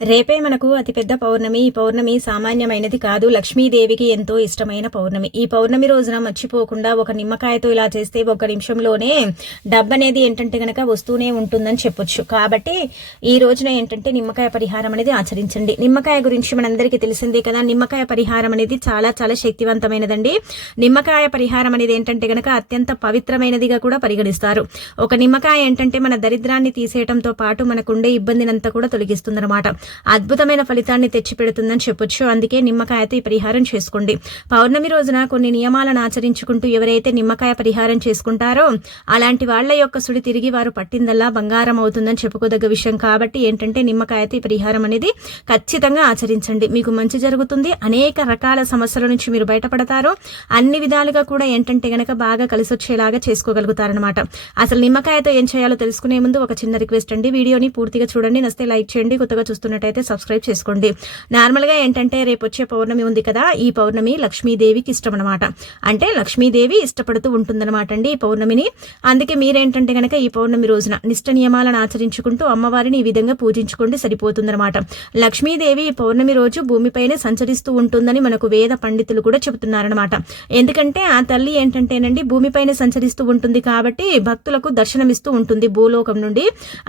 రేపే మనకు అతిపెద్ద పౌర్ణమి. ఈ పౌర్ణమి సామాన్యమైనది కాదు. లక్ష్మీదేవికి ఎంతో ఇష్టమైన పౌర్ణమి. ఈ పౌర్ణమి రోజున మర్చిపోకుండా ఒక నిమ్మకాయతో ఇలా చేస్తే ఒక నిమిషంలోనే డబ్బు అనేది ఏంటంటే కనుక వస్తూనే ఉంటుందని చెప్పొచ్చు. కాబట్టి ఈ రోజున ఏంటంటే నిమ్మకాయ పరిహారం అనేది ఆచరించండి. నిమ్మకాయ గురించి మనందరికీ తెలిసిందే కదా. నిమ్మకాయ పరిహారం అనేది చాలా చాలా శక్తివంతమైనదండి. నిమ్మకాయ పరిహారం అనేది ఏంటంటే కనుక అత్యంత పవిత్రమైనదిగా కూడా పరిగణిస్తారు. ఒక నిమ్మకాయ ఏంటంటే మన దరిద్రాన్ని తీసేయడంతో పాటు మనకుండే ఇబ్బందినంతా కూడా తొలగిస్తుందన్నమాట. అద్భుతమైన ఫలితాన్ని తెచ్చిపెడుతుందని చెప్పొచ్చు. అందుకే నిమ్మకాయతో ఈ పరిహారం చేసుకోండి. పౌర్ణమి రోజున కొన్ని నియమాలను ఆచరించుకుంటూ ఎవరైతే నిమ్మకాయ పరిహారం చేసుకుంటారో అలాంటి వాళ్ళ యొక్క సుడి తిరిగి వారు పట్టిందల్లా బంగారం అవుతుందని చెప్పుకోదగ్గ విషయం. కాబట్టి ఏంటంటే నిమ్మకాయతో ఈ పరిహారం అనేది ఖచ్చితంగా ఆచరించండి. మీకు మంచి జరుగుతుంది. అనేక రకాల సమస్యల నుంచి మీరు బయటపడతారు. అన్ని విధాలుగా కూడా ఏంటంటే గనక బాగా కలిసి వచ్చేలాగా చేసుకోగలుగుతారనమాట అసలు నిమ్మకాయతో ఏం చేయాలో తెలుసుకునే ముందు ఒక చిన్న రిక్వెస్ట్ అండి. వీడియోని పూర్తిగా చూడండి. నస్తే లైక్ చేయండి. కొత్తగా చేసుకున్నట్టయితే సబ్స్క్రైబ్ చేసుకోండి. నార్మల్గా ఏంటంటే రేపు వచ్చే పౌర్ణమి ఉంది కదా ఈ పౌర్ణమి లక్ష్మీదేవికి ఇష్టం అనమాట అంటే లక్ష్మీదేవి ఇష్టపడుతూ ఉంటుందన్నమాట అండి ఈ పౌర్ణమిని. అందుకే మీరేంటంటే కనుక ఈ పౌర్ణమి రోజున నిష్ట నియమాలను ఆచరించుకుంటూ అమ్మవారిని ఈ విధంగా పూజించుకోండి సరిపోతుందన్నమాట. లక్ష్మీదేవి ఈ పౌర్ణమి రోజు భూమిపైనే సంచరిస్తూ ఉంటుందని మనకు వేద పండితులు కూడా చెబుతున్నారనమాట ఎందుకంటే ఆ తల్లి ఏంటంటేనండి భూమిపైన సంచరిస్తూ ఉంటుంది కాబట్టి భక్తులకు దర్శనమిస్తూ ఉంటుంది భూలోకం నుండి.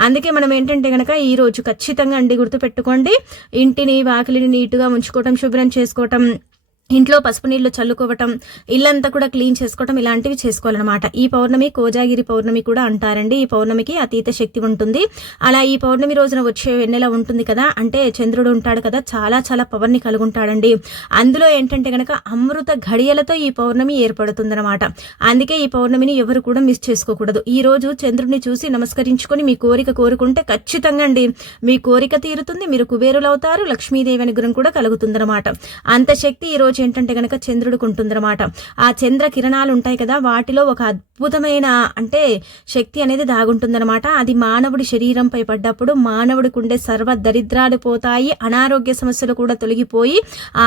అందుకే మనం ఏంటంటే గనక ఈ రోజు ఖచ్చితంగా అండి పెట్టుకోండి. ఇంటిని వాకిలిని నీట్గా ఉంచుకోవటం శుభ్రం చేసుకోవటం ఇంట్లో పసుపు నీళ్ళు చల్లుకోవటం ఇల్లంతా కూడా క్లీన్ చేసుకోవటం ఇలాంటివి చేసుకోవాలన్నమాట. ఈ పౌర్ణమి కోజాగిరి పౌర్ణమి కూడా అంటారండి. ఈ పౌర్ణమికి అతీత శక్తి ఉంటుంది. అలా ఈ పౌర్ణమి రోజున వచ్చే వెన్నెల ఉంటుంది కదా. అంటే చంద్రుడు ఉంటాడు కదా. చాలా చాలా పవర్ని కలుగుంటాడండి. అందులో ఏంటంటే కనుక అమృత ఘడియలతో ఈ పౌర్ణమి ఏర్పడుతుందన్నమాట. అందుకే ఈ పౌర్ణమిని ఎవరు కూడా మిస్ చేసుకోకూడదు. ఈ రోజు చంద్రుడిని చూసి నమస్కరించుకొని మీ కోరిక కోరుకుంటే ఖచ్చితంగా అండి. మీ కోరిక తీరుతుంది. మీరు కుబేరులవుతారు. లక్ష్మీదేవి అనుగ్రహం కూడా కలుగుతుందన్నమాట. అంత శక్తి ఈ రోజు రోజు ఏంటంటే గనక చంద్రుడికి ఉంటుందన్నమాట ఆ చంద్ర కిరణాలు ఉంటాయి కదా వాటిలో ఒక అద్భుతమైన అంటే శక్తి అనేది దాగుంటుందన్నమాట. అది మానవుడి శరీరంపై పడ్డప్పుడు మానవుడికి ఉండే సర్వ దరిద్రాలు పోతాయి అనారోగ్య సమస్యలు కూడా తొలగిపోయి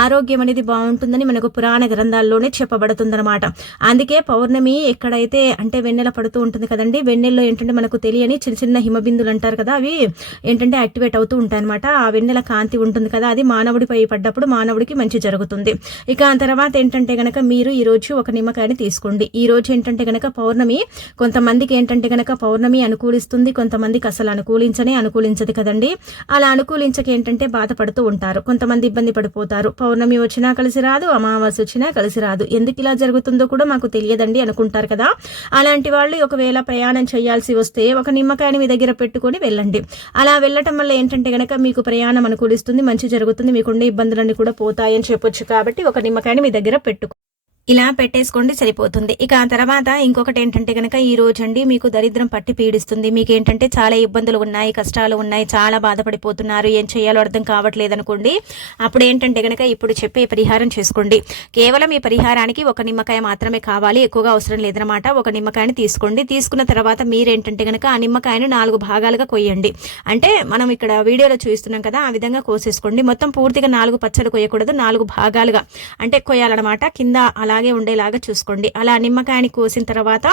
ఆరోగ్యం అనేది బాగుంటుందని మనకు పురాణ గ్రంథాల్లోనే చెప్పబడుతుందన్నమాట. అందుకే పౌర్ణమి ఎక్కడైతే అంటే వెన్నెల పడుతూ ఉంటుంది కదండి వెన్నెల్లో ఏంటంటే మనకు తెలియని చిన్న చిన్న హిమబిందులు అంటారు కదా అవి ఏంటంటే యాక్టివేట్ అవుతూ ఉంటాయి అనమాట ఆ వెన్నెల కాంతి ఉంటుంది కదా అది మానవుడిపై పడ్డప్పుడు మానవుడికి మంచి జరుగుతుంది. ఇక ఆ తర్వాత ఏంటంటే గనక మీరు ఈరోజు ఒక నిమ్మకాయని తీసుకోండి. ఈరోజు ఏంటంటే గనక పౌర్ణమి కొంతమందికి ఏంటంటే గనక పౌర్ణమి అనుకూలిస్తుంది కొంతమందికి అసలు అనుకూలించనే అనుకూలించదు కదండి. అలా అనుకూలించక ఏంటంటే బాధపడుతూ ఉంటారు. కొంతమంది ఇబ్బంది పడిపోతారు. పౌర్ణమి వచ్చినా కలిసి రాదు అమావాస్య వచ్చినా కలిసి రాదు. ఎందుకు ఇలా జరుగుతుందో కూడా మాకు తెలియదండి అనుకుంటారు కదా. అలాంటి వాళ్ళు ఒకవేళ ప్రయాణం చేయాల్సి వస్తే ఒక నిమ్మకాయని మీ దగ్గర పెట్టుకొని వెళ్ళండి. అలా వెళ్ళటం వల్ల ఏంటంటే గనక మీకు ప్రయాణం అనుకూలిస్తుంది మంచి జరుగుతుంది మీకుండే ఇబ్బందులన్నీ కూడా పోతాయని చెప్పొచ్చు కాబట్టి ఒక నిమ్మకాయని మీ దగ్గర పెట్టుకో ఇలా పెట్టేసుకోండి సరిపోతుంది. ఇక ఆ తర్వాత ఇంకొకటి ఏంటంటే కనుక ఈ రోజు అండి మీకు దరిద్రం పట్టి పీడిస్తుంది. మీకు ఏంటంటే చాలా ఇబ్బందులు ఉన్నాయి కష్టాలు ఉన్నాయి చాలా బాధపడిపోతున్నారు. ఏం చేయాలో అర్థం కావట్లేదు అనుకోండి అప్పుడు ఏంటంటే కనుక ఇప్పుడు చెప్పే పరిహారం చేసుకోండి. కేవలం ఈ పరిహారానికి ఒక నిమ్మకాయ మాత్రమే కావాలి. ఎక్కువగా అవసరం లేదనమాట ఒక నిమ్మకాయని తీసుకోండి. తీసుకున్న తర్వాత మీరేంటంటే కనుక ఆ నిమ్మకాయను నాలుగు భాగాలుగా కొయ్యండి. అంటే మనం ఇక్కడ వీడియోలో చూస్తున్నాం కదా ఆ విధంగా కోసేసుకోండి. మొత్తం పూర్తిగా నాలుగు పచ్చలు కొయ్యకూడదు. నాలుగు భాగాలుగా అంటే కొయ్యాలన్నమాట. కింద అలా అలాగే ఉండేలాగా చూసుకోండి. అలా నిమ్మకాయని కోసిన తర్వాత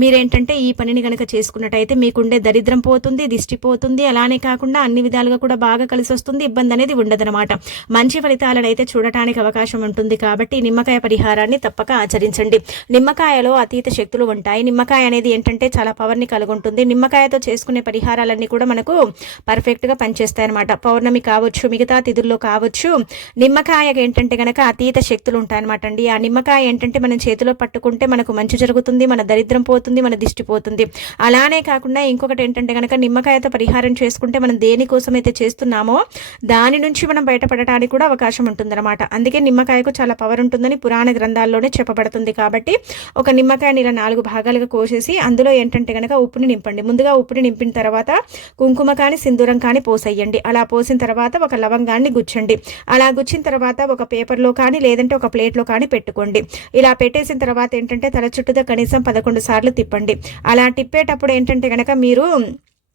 మీరేంటంటే ఈ పనిని కనుక చేసుకున్నట్టయితే మీకుండే దరిద్రం పోతుంది దిష్టి పోతుంది అలానే కాకుండా అన్ని విధాలుగా కూడా బాగా కలిసి వస్తుంది ఇబ్బంది అనేది ఉండదనమాట మంచి ఫలితాలను అయితే చూడటానికి అవకాశం ఉంటుంది కాబట్టి నిమ్మకాయ పరిహారాన్ని తప్పక ఆచరించండి. నిమ్మకాయలో అతీత శక్తులు ఉంటాయి. నిమ్మకాయ అనేది ఏంటంటే చాలా పవర్ని కలిగి ఉంటుంది నిమ్మకాయతో చేసుకునే పరిహారాలన్నీ కూడా మనకు పర్ఫెక్ట్గా పనిచేస్తాయి అనమాట పౌర్ణమి కావచ్చు మిగతా తిథుల్లో కావచ్చు నిమ్మకాయ ఏంటంటే కనుక అతీత శక్తులు ఉంటాయన్నమాట అండి. ఆ నిమ్మకాయ ఏంటంటే మనం చేతిలో పట్టుకుంటే మనకు మంచి జరుగుతుంది మన దరిద్రం పోతుంది మన దిష్టి పోతుంది. అలానే కాకుండా ఇంకొకటి ఏంటంటే కనుక నిమ్మకాయతో పరిహారం చేసుకుంటే మనం దేనికోసం అయితే చేస్తున్నామో దాని నుంచి మనం బయటపడటానికి కూడా అవకాశం ఉంటుందన్నమాట. అందుకే నిమ్మకాయకు చాలా పవర్ ఉంటుందని పురాణ గ్రంథాల్లోనే చెప్పబడుతుంది కాబట్టి ఒక నిమ్మకాయని ఇలా నాలుగు భాగాలుగా కోసేసి అందులో ఏంటంటే కనుక ఉప్పుని నింపండి. ముందుగా ఉప్పుని నింపిన తర్వాత కుంకుమ కానీ సింధూరం కానీ పోసేయండి. అలా పోసిన తర్వాత ఒక లవంగాన్ని గుచ్చండి అలా గుచ్చిన తర్వాత ఒక పేపర్లో కానీ లేదంటే ఒక ప్లేట్లో కానీ పెట్టుకోండి. ఇలా పెట్టేసిన తర్వాత ఏంటంటే తల చుట్టూతో కనీసం పదకొండు సార్లు తిప్పండి. అలా తిప్పేటప్పుడు ఏంటంటే కనుక మీరు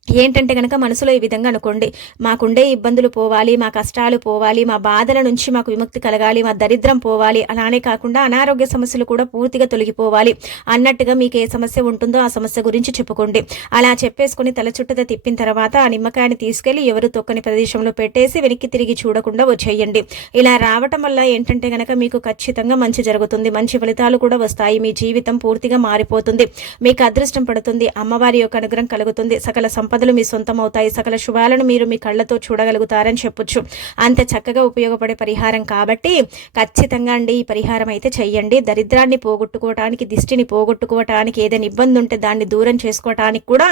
ఏంటంటే కనుక మనసులో ఈ విధంగా అనుకోండి. మాకుండే ఇబ్బందులు పోవాలి మా కష్టాలు పోవాలి మా బాధల నుంచి మాకు విముక్తి కలగాలి మా దరిద్రం పోవాలి అలానే కాకుండా అనారోగ్య సమస్యలు కూడా పూర్తిగా తొలగిపోవాలి. అన్నట్టుగా మీకు ఏ సమస్య ఉంటుందో ఆ సమస్య గురించి చెప్పుకోండి. అలా చెప్పేసుకుని తల చుట్టత తిప్పిన తర్వాత ఆ నిమ్మకాయని తీసుకెళ్ళి ఎవరు తొక్కని ప్రదేశంలో పెట్టేసి వెనక్కి తిరిగి చూడకుండా వచ్చేయండి. ఇలా రావటం వల్ల ఏంటంటే కనుక మీకు ఖచ్చితంగా మంచి జరుగుతుంది. మంచి ఫలితాలు కూడా వస్తాయి. మీ జీవితం పూర్తిగా మారిపోతుంది. మీకు అదృష్టం పడుతుంది. అమ్మవారి యొక్క అనుగ్రహం కలుగుతుంది. సకల సంపదలు మీ సొంతం అవుతాయి సకల శుభాలను మీరు మీ కళ్ళతో చూడగలుగుతారని చెప్పొచ్చు. అంత చక్కగా ఉపయోగపడే పరిహారం కాబట్టి ఖచ్చితంగా అండి ఈ పరిహారం అయితే చెయ్యండి. దరిద్రాన్ని పోగొట్టుకోవటానికి దిష్టిని పోగొట్టుకోవటానికి ఏదైనా ఇబ్బంది ఉంటే దాన్ని దూరం చేసుకోవటానికి కూడా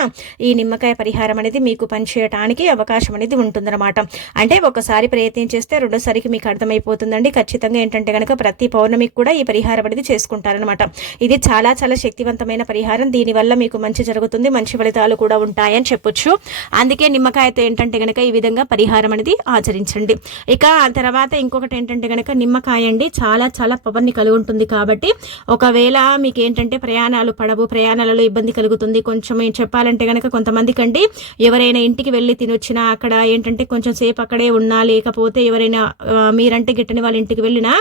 ఈ నిమ్మకాయ పరిహారం అనేది మీకు పనిచేయటానికి అవకాశం అనేది ఉంటుందన్నమాట. అంటే ఒకసారి ప్రయత్నం చేస్తే రెండోసారికి మీకు అర్థమైపోతుందండి. ఖచ్చితంగా ఏంటంటే కనుక ప్రతి పౌర్ణమికి కూడా ఈ పరిహారం అనేది చేసుకుంటారనమాట ఇది చాలా చాలా శక్తివంతమైన పరిహారం. దీనివల్ల మీకు మంచి జరుగుతుంది మంచి ఫలితాలు కూడా ఉంటాయని చెప్పొచ్చు అందుకే నిమ్మకాయతో ఏంటంటే కనుక ఈ విధంగా పరిహారం అనేది ఆచరించండి. ఇక ఆ తర్వాత ఇంకొకటి ఏంటంటే కనుక నిమ్మకాయ అండి చాలా చాలా పవర్ని కలిగి ఉంటుంది కాబట్టి ఒకవేళ మీకు ఏంటంటే ప్రయాణాలు పడవు ప్రయాణాలలో ఇబ్బంది కలుగుతుంది కొంచెం ఏం చెప్పాలంటే కనుక కొంతమంది కండి ఎవరైనా ఇంటికి వెళ్ళి తినొచ్చినా అక్కడ ఏంటంటే కొంచెం సేపు అక్కడే ఉన్నా లేకపోతే ఎవరైనా మీరంటే గిట్టని వాళ్ళ ఇంటికి వెళ్ళినా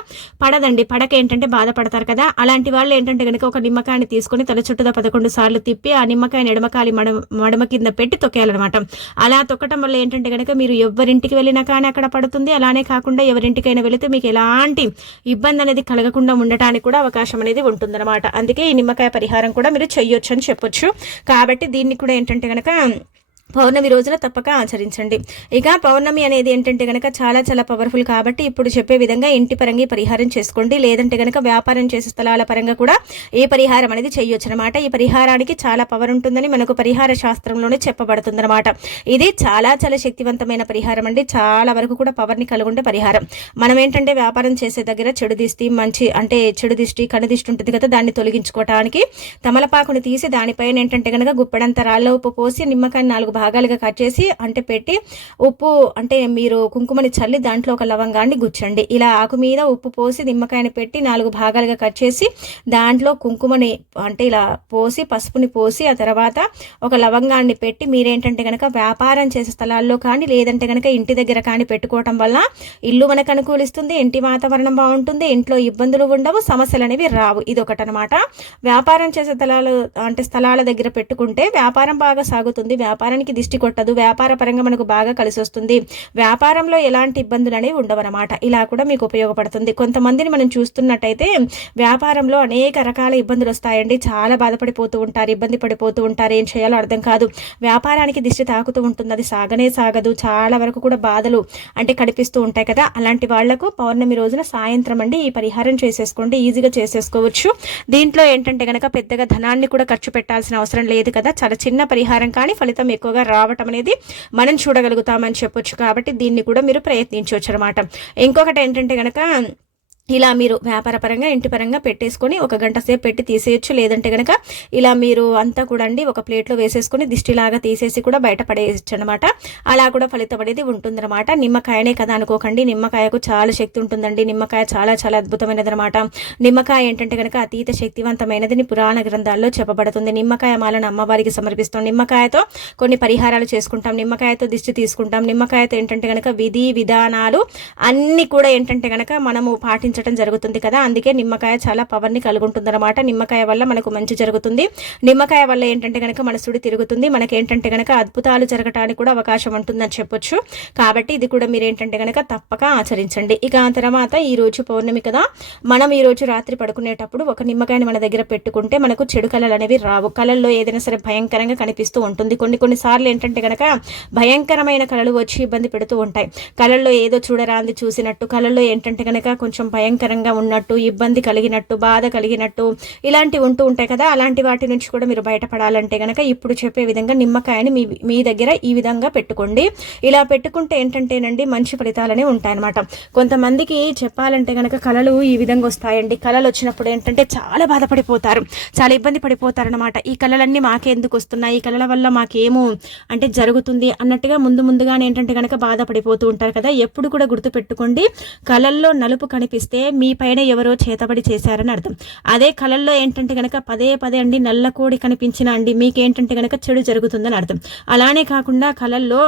పడదండి. పడక ఏంటంటే బాధపడతారు కదా. అలాంటి వాళ్ళు ఏంటంటే కనుక ఒక నిమ్మకాయని తీసుకొని తల చుట్టూదా పదకొండు సార్లు తిప్పి ఆ నిమ్మకాయని ఎడమకాలి మడమ మడమ కింద పెట్టి తొక్కేయాలన్నమాట. అలా తొక్కటం వల్ల ఏంటంటే కనుక మీరు ఎవరింటికి వెళ్ళినా కానీ అక్కడ పడుతుంది. అలానే కాకుండా ఎవరింటికైనా వెళితే మీకు ఎలాంటి ఇబ్బంది అనేది కలగకుండా ఉండటానికి కూడా అవకాశం అనేది ఉంటుందన్నమాట. అందుకే ఈ నిమ్మకాయ పరిహారం కూడా మీరు చెయ్యొచ్చు అని చెప్పొచ్చు. కాబట్టి దీన్ని కూడా ఏంటంటే కనుక పౌర్ణమి రోజున తప్పక ఆచరించండి. ఇక పౌర్ణమి అనేది ఏంటంటే కనుక చాలా చాలా పవర్ఫుల్ కాబట్టి ఇప్పుడు చెప్పే విధంగా ఇంటి పరంగా ఈ పరిహారం చేసుకోండి. లేదంటే కనుక వ్యాపారం చేసే స్థలాల పరంగా కూడా ఈ పరిహారం అనేది చేయొచ్చు అనమాట ఈ పరిహారానికి చాలా పవర్ ఉంటుందని మనకు పరిహార శాస్త్రంలోనే చెప్పబడుతుందన్నమాట ఇది చాలా చాలా శక్తివంతమైన పరిహారం అండి. చాలా వరకు కూడా పవర్ని కలుగుండే పరిహారం. మనం ఏంటంటే వ్యాపారం చేసే దగ్గర చెడు దిష్టి మంచి అంటే చెడు దిష్టి కను దిష్టి ఉంటుంది కదా దాన్ని తొలగించుకోవటానికి తమలపాకుని తీసి దానిపైన ఏంటంటే కనుక గుప్పెడంత రాళ్ళ ఉప్పు పోసి నిమ్మకాయ నాలుగు భాగాలుగా కట్ చేసి అంటే పెట్టి ఉప్పు అంటే మీరు కుంకుమని చల్లి దాంట్లో ఒక లవంగాన్ని గుచ్చండి. ఇలా ఆకు మీద ఉప్పు పోసి నిమ్మకాయని పెట్టి నాలుగు భాగాలుగా కట్ చేసి దాంట్లో కుంకుమని అంటే ఇలా పోసి పసుపుని పోసి ఆ తర్వాత ఒక లవంగాన్ని పెట్టి మీరేంటంటే కనుక వ్యాపారం చేసే స్థలాల్లో కానీ లేదంటే కనుక ఇంటి దగ్గర కానీ పెట్టుకోవటం వల్ల ఇల్లు మనకు అనుకూలిస్తుంది ఇంటి వాతావరణం బాగుంటుంది ఇంట్లో ఇబ్బందులు ఉండవు సమస్యలు అనేవి రావు. ఇది ఒకటనమాట వ్యాపారం చేసే స్థలాలు అంటే స్థలాల దగ్గర పెట్టుకుంటే వ్యాపారం బాగా సాగుతుంది. వ్యాపారానికి దిష్టి కొట్టదు. వ్యాపార పరంగా మనకు బాగా కలిసి వస్తుంది వ్యాపారంలో ఎలాంటి ఇబ్బందులు అనేవి ఉండవన్నమాట. ఇలా కూడా మీకు ఉపయోగపడుతుంది. కొంతమందిని మనం చూస్తున్నట్టయితే వ్యాపారంలో అనేక రకాల ఇబ్బందులు వస్తాయండి చాలా బాధపడిపోతూ ఉంటారు ఇబ్బంది పడిపోతూ ఉంటారు. ఏం చేయాలో అర్థం కాదు. వ్యాపారానికి దిష్టి తాకుతూ ఉంటుంది. అది సాగనే సాగదు. చాలా వరకు కూడా బాధలు అంటే కనిపిస్తూ ఉంటాయి కదా. అలాంటి వాళ్ళకు పౌర్ణమి రోజున సాయంత్రం అండి ఈ పరిహారం చేసేసుకోండి. ఈజీగా చేసేసుకోవచ్చు. దీంట్లో ఏంటంటే కనుక పెద్దగా ధనాన్ని కూడా ఖర్చు పెట్టాల్సిన అవసరం లేదు కదా. చాలా చిన్న పరిహారం కానీ ఫలితం ఎక్కువగా రావటం అనేది మనం చూడగలుగుతామని చెప్పొచ్చు కాబట్టి దీన్ని కూడా మీరు ప్రయత్నించవచ్చు అనమాట ఇంకొకటి ఏంటంటే కనుక ఇలా మీరు వ్యాపార పరంగా ఇంటి పరంగా పెట్టేసుకొని ఒక గంట సేపు పెట్టి తీసేయచ్చు. లేదంటే కనుక ఇలా మీరు అంతా కూడా అండి ఒక ప్లేట్లో వేసేసుకొని దిష్టిలాగా తీసేసి కూడా బయట పడేయచ్చు అనమాట అలా కూడా ఫలితం అనేది ఉంటుందన్నమాట. నిమ్మకాయనే కదా అనుకోకండి. నిమ్మకాయకు చాలా శక్తి ఉంటుందండి. నిమ్మకాయ చాలా చాలా అద్భుతమైనది అనమాట నిమ్మకాయ ఏంటంటే కనుక అతీత శక్తివంతమైనదిని పురాణ గ్రంథాల్లో చెప్పబడుతుంది. నిమ్మకాయ మాలను అమ్మవారికి సమర్పిస్తాం. నిమ్మకాయతో కొన్ని పరిహారాలు చేసుకుంటాం. నిమ్మకాయతో దిష్టి తీసుకుంటాం. నిమ్మకాయతో ఏంటంటే కనుక విధి విధానాలు అన్నీ కూడా ఏంటంటే కనుక మనము ఉంచడం జరుగుతుంది కదా. అందుకే నిమ్మకాయ చాలా పవర్ని కలుగుంటుందన్నమాట. నిమ్మకాయ వల్ల మనకు మంచి జరుగుతుంది. నిమ్మకాయ వల్ల ఏంటంటే కనుక మన సుడి తిరుగుతుంది. మనకి ఏంటంటే కనుక అద్భుతాలు జరగటానికి కూడా అవకాశం ఉంటుందని చెప్పొచ్చు. కాబట్టి ఇది కూడా మీరు ఏంటంటే కనుక తప్పక ఆచరించండి. ఇక ఆ తర్వాత ఈ రోజు పౌర్ణమి కదా. మనం ఈ రోజు రాత్రి పడుకునేటప్పుడు ఒక నిమ్మకాయని మన దగ్గర పెట్టుకుంటే మనకు చెడు కళలు అనేవి రావు. కళల్లో ఏదైనా సరే భయంకరంగా కనిపిస్తూ ఉంటుంది. కొన్ని కొన్నిసార్లు ఏంటంటే కనుక భయంకరమైన కళలు వచ్చి ఇబ్బంది పెడుతూ ఉంటాయి. కళల్లో ఏదో చూడరాంది చూసినట్టు కళల్లో ఏంటంటే కనుక కొంచెం భయంకరంగా ఉన్నట్టు ఇబ్బంది కలిగినట్టు బాధ కలిగినట్టు ఇలాంటివి ఉంటూ ఉంటాయి కదా అలాంటి వాటి నుంచి కూడా మీరు బయటపడాలంటే కనుక ఇప్పుడు చెప్పే విధంగా నిమ్మకాయని మీ మీ దగ్గర ఈ విధంగా పెట్టుకోండి. ఇలా పెట్టుకుంటే ఏంటంటేనండి మంచి ఫలితాలనే ఉంటాయన్నమాట. కొంతమందికి చెప్పాలంటే కనుక కళలు ఈ విధంగా వస్తాయండి. కళలు వచ్చినప్పుడు ఏంటంటే చాలా బాధపడిపోతారు చాలా ఇబ్బంది పడిపోతారనమాట ఈ కళలన్నీ మాకే ఎందుకు వస్తున్నాయి? ఈ కళల వల్ల మాకేమో అంటే జరుగుతుంది అన్నట్టుగా ముందు ముందుగానే ఏంటంటే కనుక బాధపడిపోతూ ఉంటారు కదా. ఎప్పుడు కూడా గుర్తుపెట్టుకోండి కళల్లో నలుపు కనిపిస్తే చేస్తే మీ పైన ఎవరో చేతబడి చేశారని అర్థం. అదే కళల్లో ఏంటంటే కనుక పదే పదే అండి నల్ల కోడి కనిపించిన అండి మీకేంటంటే గనక చెడు జరుగుతుందని అర్థం. అలానే కాకుండా కళల్లో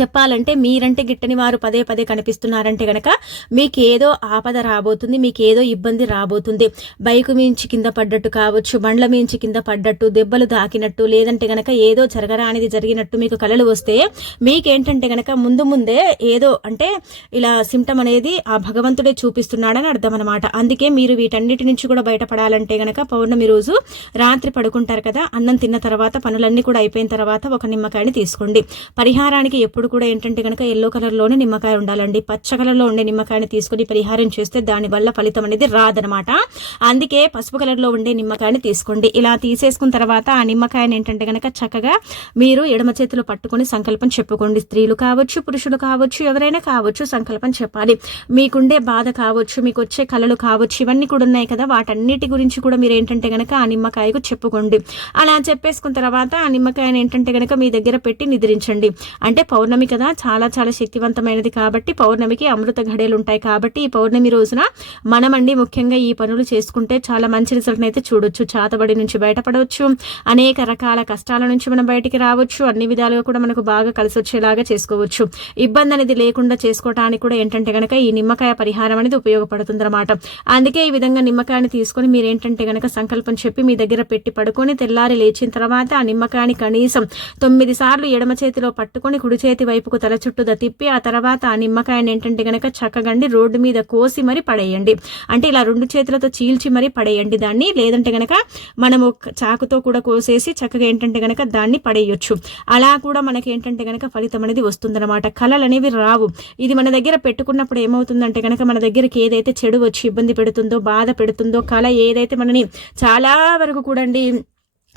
చెప్పాలంటే మీరంటే గిట్టని వారు పదే పదే కనిపిస్తున్నారంటే గనక మీకు ఏదో ఆపద రాబోతుంది మీకు ఏదో ఇబ్బంది రాబోతుంది. బైకు మించి కింద పడ్డట్టు కావచ్చు బండ్ల మించి కింద పడ్డట్టు దెబ్బలు దాకినట్టు లేదంటే గనక ఏదో జరగరానిది జరిగినట్టు మీకు కళలు వస్తే మీకేంటంటే గనక ముందు ముందే ఏదో అంటే ఇలా సిమ్టమ్ అనేది ఆ భగవంతుడే చూపిస్తున్నాడని అర్థం అనమాట అందుకే మీరు వీటన్నిటి నుంచి కూడా బయటపడాలంటే గనక పౌర్ణమి రోజు రాత్రి పడుకుంటారు కదా అన్నం తిన్న తర్వాత పనులన్నీ కూడా అయిపోయిన తర్వాత ఒక నిమ్మకాయని తీసుకోండి. పరిహారానికి ఎప్పుడు కూడా ఏంటంటే కనుక ఎల్లో కలర్లోనే నిమ్మకాయ ఉండాలండి. పచ్చ కలర్లో ఉండే నిమ్మకాయని తీసుకొని పరిహారం చేస్తే దానివల్ల ఫలితం అనేది రాదనమాట అందుకే పసుపు కలర్లో ఉండే నిమ్మకాయని తీసుకోండి. ఇలా తీసేసుకున్న తర్వాత ఆ నిమ్మకాయని ఏంటంటే కనుక చక్కగా మీరు ఎడమ చేతిలో పట్టుకొని సంకల్పం చెప్పుకోండి. స్త్రీలు కావచ్చు పురుషులు కావచ్చు ఎవరైనా కావచ్చు సంకల్పం చెప్పాలి. మీకుండే బాధ కావచ్చు మీకు వచ్చే కళలు కావచ్చు ఇవన్నీ కూడా ఉన్నాయి కదా. వాటన్నిటి గురించి కూడా మీరు ఏంటంటే కనుక ఆ నిమ్మకాయకు చెప్పుకోండి. అలా చెప్పేసుకున్న తర్వాత ఆ నిమ్మకాయని ఏంటంటే కనుక మీ దగ్గర పెట్టి నిద్రించండి. అంటే పౌర్ణమి కదా చాలా చాలా శక్తివంతమైనది కాబట్టి పౌర్ణమికి అమృత ఘడేలు ఉంటాయి కాబట్టి ఈ పౌర్ణమి రోజున మనమండి ముఖ్యంగా ఈ పనులు చేసుకుంటే చాలా మంచి రిజల్ట్ అయితే చూడొచ్చు. చాతబడి నుంచి బయటపడవచ్చు. అనేక రకాల కష్టాల నుంచి మనం బయటికి రావచ్చు. అన్ని విధాలుగా కూడా మనకు బాగా కలిసి వచ్చేలాగా చేసుకోవచ్చు. ఇబ్బంది అనేది లేకుండా చేసుకోవడానికి కూడా ఏంటంటే కనుక ఈ నిమ్మకాయ పరిహారం అనేది ఉపయోగపడుతుంది అనమాట అందుకే ఈ విధంగా నిమ్మకాయని తీసుకొని మీరు ఏంటంటే కనుక సంకల్పం చెప్పి మీ దగ్గర పెట్టి పడుకొని తెల్లారి లేచిన తర్వాత ఆ నిమ్మకాయని కనీసం తొమ్మిది సార్లు ఎడమ చేతిలో పట్టుకొని కుడి చేతి వైపుకు తల చుట్టూ తిప్పి ఆ తర్వాత ఆ నిమ్మకాయని ఏంటంటే గనక చక్కగండి రోడ్డు మీద కోసి మరి పడేయండి. అంటే ఇలా రెండు చేతులతో చీల్చి మరి పడేయండి దాన్ని. లేదంటే గనక మనము చాకుతో కూడా కోసేసి చక్కగా ఏంటంటే గనక దాన్ని పడేయొచ్చు. అలా కూడా మనకి ఏంటంటే గనక ఫలితం అనేది వస్తుందన్నమాట. కళలు అనేవి రావు. ఇది మన దగ్గర పెట్టుకున్నప్పుడు ఏమవుతుందంటే గనక మన దగ్గరికి ఏదైతే చెడు వచ్చి ఇబ్బంది పెడుతుందో బాధ పెడుతుందో కళ ఏదైతే మనని చాలా వరకు కూడా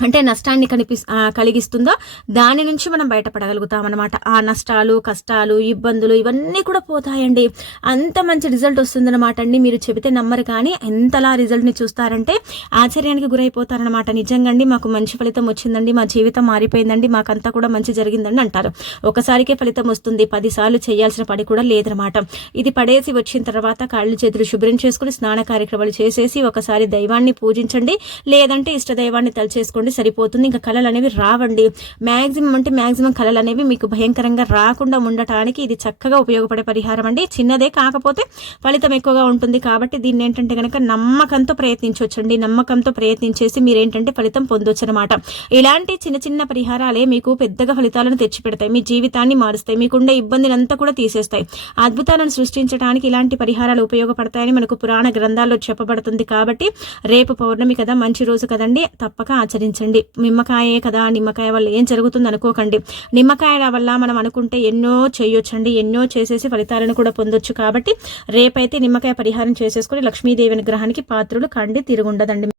అంటే నష్టాన్ని కనిపి కలిగిస్తుందో? దాని నుంచి మనం బయటపడగలుగుతాం అనమాట ఆ నష్టాలు కష్టాలు ఇబ్బందులు ఇవన్నీ కూడా పోతాయండి. అంత మంచి రిజల్ట్ వస్తుందన్నమాట అండి. మీరు చెబితే నమ్మరు కానీ ఎంతలా రిజల్ట్ని చూస్తారంటే ఆశ్చర్యానికి గురైపోతారనమాట నిజంగా అండి మాకు మంచి ఫలితం వచ్చిందండి మా జీవితం మారిపోయిందండి మాకంతా కూడా మంచి జరిగిందండి అంటారు. ఒకసారికే ఫలితం వస్తుంది పదిసార్లు చేయాల్సిన పని కూడా లేదనమాట ఇది పడేసి వచ్చిన తర్వాత కాళ్ళు చేతులు శుభ్రం చేసుకుని స్నాన కార్యక్రమాలు చేసేసి ఒకసారి దైవాన్ని పూజించండి లేదంటే ఇష్ట దైవాన్ని తలచేసుకోండి సరిపోతుంది. ఇంకా కళలు అనేవి రావండి. మ్యాక్సిమం అంటే మ్యాక్సిమం కళలు అనేవి మీకు భయంకరంగా రాకుండా ఉండటానికి ఇది చక్కగా ఉపయోగపడే పరిహారం అండి. చిన్నదే కాకపోతే ఫలితం ఎక్కువగా ఉంటుంది కాబట్టి దీన్ని ఏంటంటే కనుక నమ్మకంతో ప్రయత్నించవచ్చండి నమ్మకంతో ప్రయత్నించేసి మీరేంటంటే ఫలితం పొందొచ్చు అనమాట ఇలాంటి చిన్న చిన్న పరిహారాలే మీకు పెద్దగా ఫలితాలను తెచ్చిపెడతాయి. మీ జీవితాన్ని మారుస్తాయి. మీకుండే ఇబ్బందిని అంతా కూడా తీసేస్తాయి. అద్భుతాలను సృష్టించడానికి ఇలాంటి పరిహారాలు ఉపయోగపడతాయని మనకు పురాణ గ్రంథాల్లో చెప్పబడుతుంది కాబట్టి రేపు పౌర్ణమి కదా మంచి రోజు కదండి. తప్పక ఆచరించండి. ఆలోచించండి నిమ్మకాయే కదా నిమ్మకాయ వల్ల ఏం జరుగుతుంది అనుకోకండి. నిమ్మకాయల వల్ల మనం అనుకుంటే ఎన్నో చేయొచ్చండి. ఎన్నో చేసేసి ఫలితాలను కూడా పొందొచ్చు కాబట్టి రేపైతే నిమ్మకాయ పరిహారం చేసేసుకుని లక్ష్మీదేవి అనుగ్రహానికి పాత్రలు కండి తిరుగుండదండి.